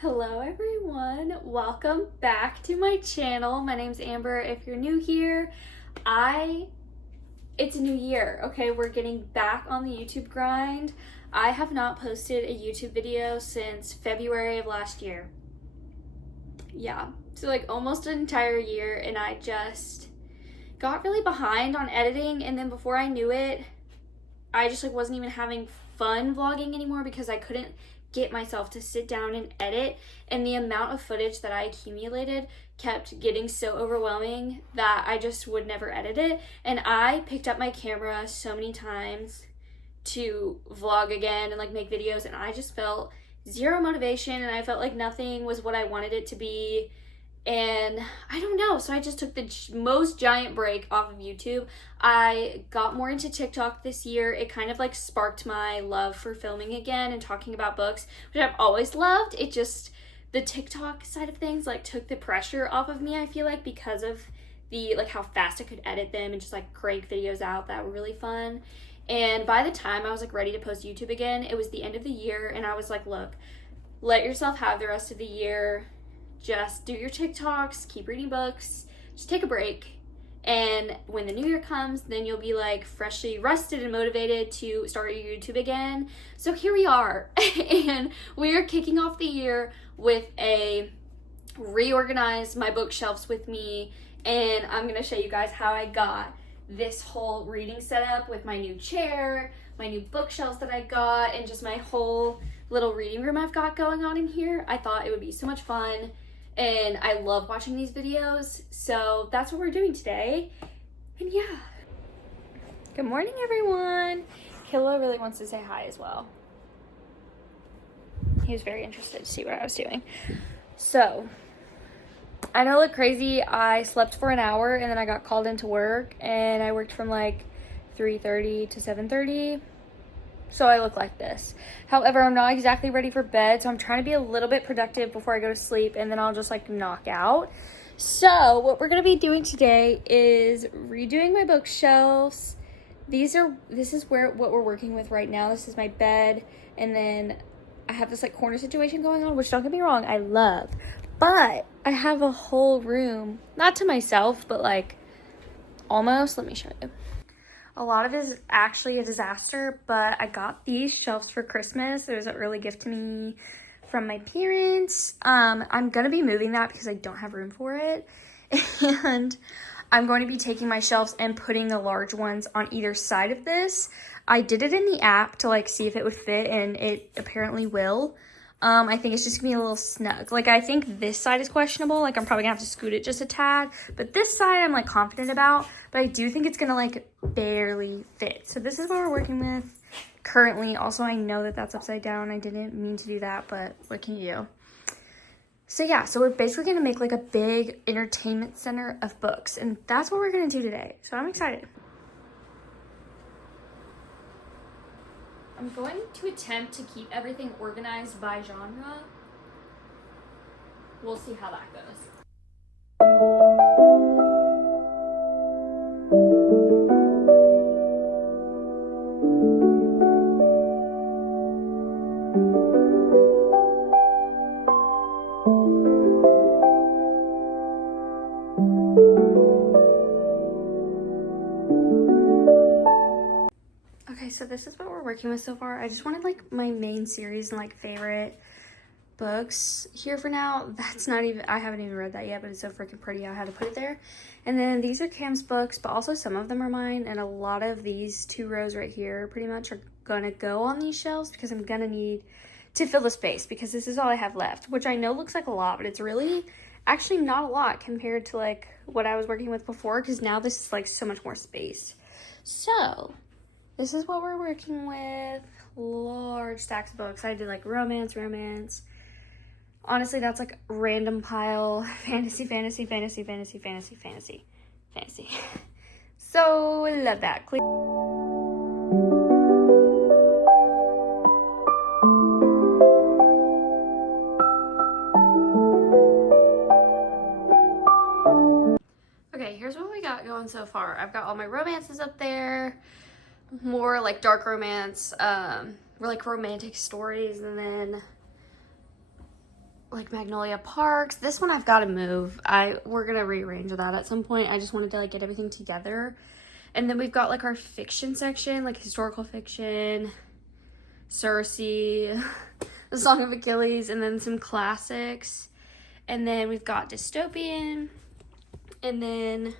Hello everyone, welcome back to my channel. My name's Amber. If you're new here, it's a new year, okay? We're getting back on the YouTube grind. I have not posted a YouTube video since February of last year. Yeah, so like almost an entire year, and I just got really behind on editing, and then before I knew it, I just like wasn't even having fun vlogging anymore because I couldn't get myself to sit down and edit, and the amount of footage that I accumulated kept getting so overwhelming that I just would never edit it. And I picked up my camera so many times to vlog again and like make videos, and I just felt zero motivation, and I felt like nothing was what I wanted it to be. And I don't know, so I just took the most giant break off of YouTube. I got more into TikTok this year. It kind of like sparked my love for filming again and talking about books, which I've always loved. It just, the TikTok side of things like took the pressure off of me, I feel like, because of the like how fast I could edit them and just like crank videos out that were really fun. And by the time I was like ready to post YouTube again, it was the end of the year, and I was like, look, let yourself have the rest of the year. Just do your TikToks, keep reading books, just take a break. And when the new year comes, then you'll be like freshly rested and motivated to start your YouTube again. So here we are. And we are kicking off the year with a reorganize my bookshelves with me. And I'm going to show you guys how I got this whole reading setup with my new chair, my new bookshelves that I got, and just my whole little reading room I've got going on in here. I thought it would be so much fun. And I love watching these videos, so that's what we're doing today. And yeah. Good morning, everyone. Killa really wants to say hi as well. He was very interested to see what I was doing. So, I know I look crazy. I slept for an hour, and then I got called into work, and I worked from like 3:30 to 7:30. So I look like this. However, I'm not exactly ready for bed, so I'm trying to be a little bit productive before I go to sleep, and then I'll just like knock out. So what we're gonna be doing today is redoing my bookshelves. This is what we're working with right now. This is my bed, and then I have this like corner situation going on, which, don't get me wrong, I love. But I have a whole room, not to myself, but like almost. Let me show you. A lot of it is actually a disaster, but I got these shelves for Christmas. It was an early gift to me from my parents. I'm going to be moving that because I don't have room for it. And I'm going to be taking my shelves and putting the large ones on either side of this. I did it in the app to like see if it would fit, and it apparently will. I think it's just gonna be a little snug. Like, I think this side is questionable. Like, I'm probably gonna have to scoot it just a tad. But this side I'm like confident about. But I do think it's gonna like barely fit. So this is what we're working with currently. Also, I know that that's upside down. I didn't mean to do that, but what can you do? So yeah, so we're basically gonna make like a big entertainment center of books. And that's what we're gonna do today. So I'm excited. I'm going to attempt to keep everything organized by genre. We'll see how that goes. Okay, so this is what we're working with so far. I just wanted like my main series and like favorite books here for now. That's not even, I haven't even read that yet, but it's so freaking pretty. I had to put it there. And then these are Cam's books, but also some of them are mine. And a lot of these 2 rows right here pretty much are gonna go on these shelves because I'm gonna need to fill the space, because this is all I have left, which I know looks like a lot, but it's really actually not a lot compared to like what I was working with before, because now this is like so much more space. So this is what we're working with. Large stacks of books. I did like romance. Honestly, that's like random pile. Fantasy. So love that. Okay, here's what we got going so far. I've got all my romances up there. More like dark romance, or like romantic stories, and then like Magnolia Parks. This one I've got to move. We're gonna rearrange that at some point. I just wanted to like get everything together. And then we've got like our fiction section, like historical fiction, Circe, The Song of Achilles, and then some classics. And then we've got dystopian, and then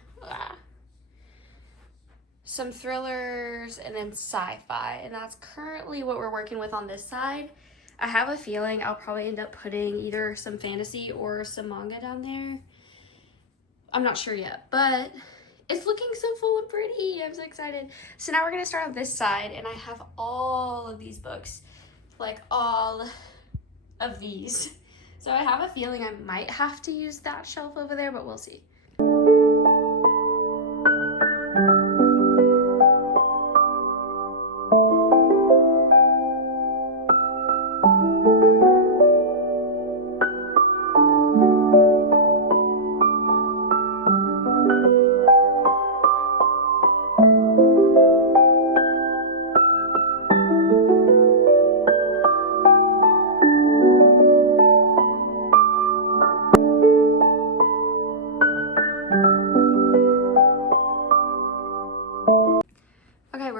some thrillers, and then sci-fi. And that's currently what we're working with on this side. I have a feeling I'll probably end up putting either some fantasy or some manga down there. I'm not sure yet, but it's looking so full and pretty. I'm so excited. So now we're gonna start on this side, and I have all of these books, like all of these. So I have a feeling I might have to use that shelf over there, but we'll see.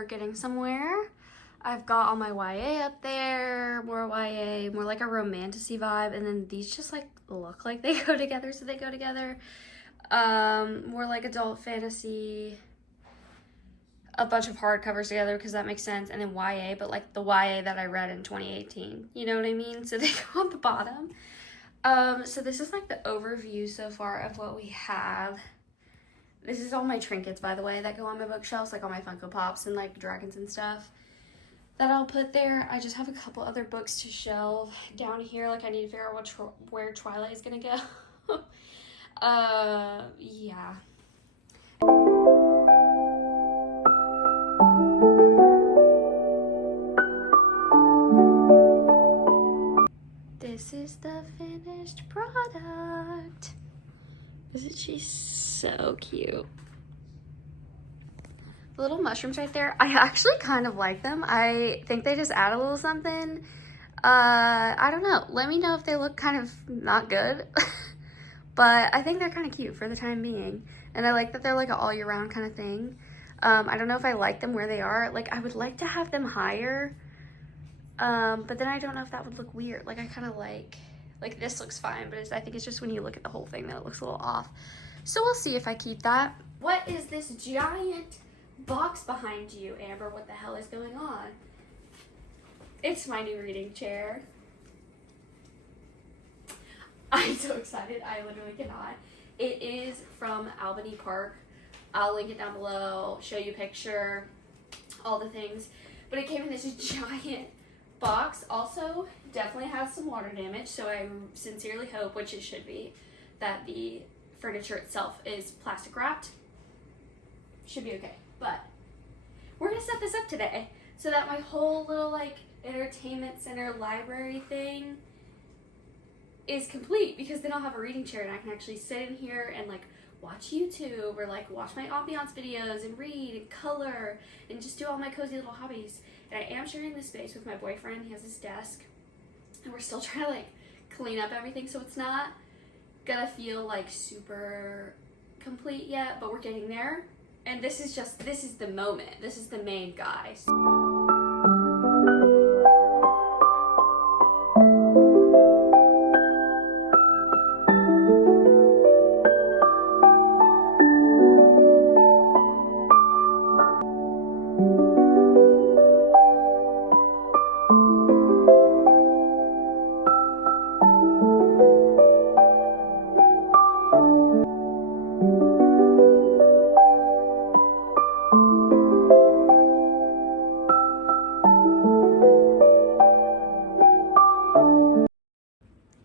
Getting somewhere. I've got all my YA up there, more YA, more like a romantasy vibe, and then these just like look like they go together, so they go together. More like adult fantasy, a bunch of hardcovers together because that makes sense, and then YA, but like the YA that I read in 2018, you know what I mean? So they go on the bottom. So this is like the overview so far of what we have. This is all my trinkets, by the way, that go on my bookshelves, like all my Funko Pops and like dragons and stuff that I'll put there. I just have a couple other books to shelve down here. Like I need to figure out where Twilight is gonna go. Yeah. This is the finished product. Isn't she so cute? The little mushrooms right there, I actually kind of like them. I think they just add a little something. I don't know. Let me know if they look kind of not good. But I think they're kind of cute for the time being. And I like that they're like an all year round kind of thing. I don't know if I like them where they are. Like I would like to have them higher. But then I don't know if that would look weird. Like I kind of like this looks fine, but I think it's just when you look at the whole thing that it looks a little off. So we'll see if I keep that. What is this giant box behind you, Amber? What the hell is going on? It's my new reading chair. I'm so excited. I literally cannot. It is from Albany Park. I'll link it down below, show you a picture, all the things. But it came in this giant box. Also, definitely has some water damage, so I sincerely hope, which it should be, that the furniture itself is plastic wrapped. Should be okay. But we're gonna set this up today so that my whole little like entertainment center library thing is complete, because then I'll have a reading chair and I can actually sit in here and like watch YouTube or like watch my ambiance videos and read and color and just do all my cozy little hobbies. And I am sharing this space with my boyfriend. He has his desk and we're still trying to like clean up everything, so it's not gonna feel like super complete yet, but we're getting there. And this is the moment. This is the main guy.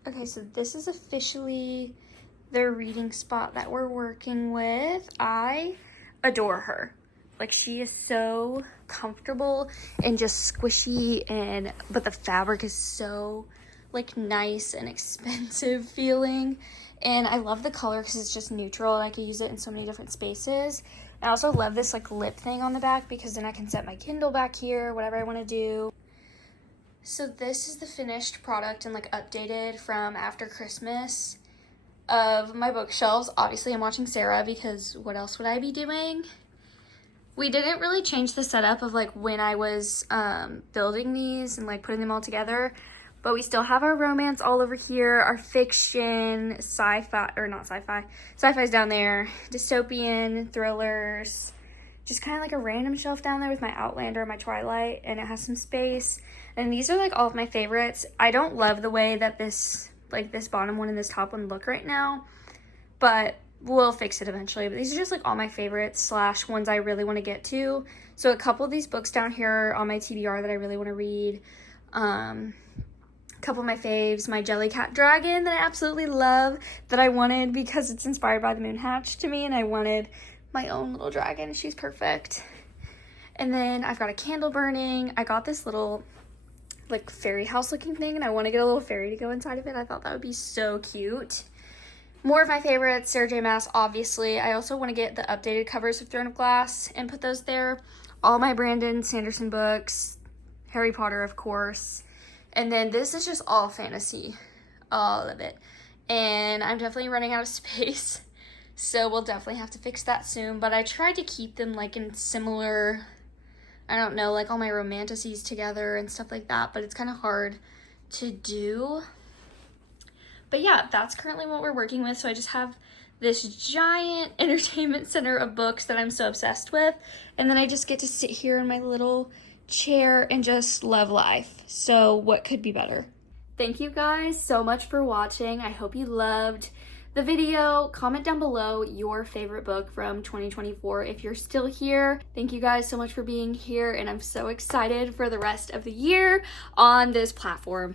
Okay, so this is officially the reading spot that we're working with. I adore her. Like, she is so comfortable and just squishy, but the fabric is so like nice and expensive feeling. And I love the color because it's just neutral and I can use it in so many different spaces. I also love this like lip thing on the back because then I can set my Kindle back here, whatever I want to do. So this is the finished product and like updated from after Christmas of my bookshelves. Obviously I'm watching Sarah because what else would I be doing? We didn't really change the setup of like when I was building these and like putting them all together, but we still have our romance all over here, our fiction, sci-fi, or not sci-fi, sci-fi's down there, dystopian, thrillers, just kind of like a random shelf down there with my Outlander and my Twilight, and it has some space. And these are like all of my favorites. I don't love the way that this bottom one and this top one look right now, but we'll fix it eventually. But these are just like all my favorites slash ones I really want to get to. So a couple of these books down here on my TBR that I really want to read. A couple of my faves, my Jellycat Dragon that I absolutely love, that I wanted because it's inspired by the Moon Hatch to me, and I wanted my own little dragon. She's perfect. And then I've got a candle burning. I got this little like fairy house looking thing, and I want to get a little fairy to go inside of it. I thought that would be so cute. More of my favorites, Sarah J. Maas, obviously. I also want to get the updated covers of Throne of Glass and put those there. All my Brandon Sanderson books, Harry Potter, of course. And then this is just all fantasy, all of it. And I'm definitely running out of space, so we'll definitely have to fix that soon. But I tried to keep them like in similar, I don't know, like all my romanticies together and stuff like that, but it's kind of hard to do. But yeah, that's currently what we're working with. So I just have this giant entertainment center of books that I'm so obsessed with. And then I just get to sit here in my little chair and just love life. So what could be better? Thank you guys so much for watching. I hope you loved the video. Comment down below your favorite book from 2024 if you're still here. Thank you guys so much for being here, and I'm so excited for the rest of the year on this platform.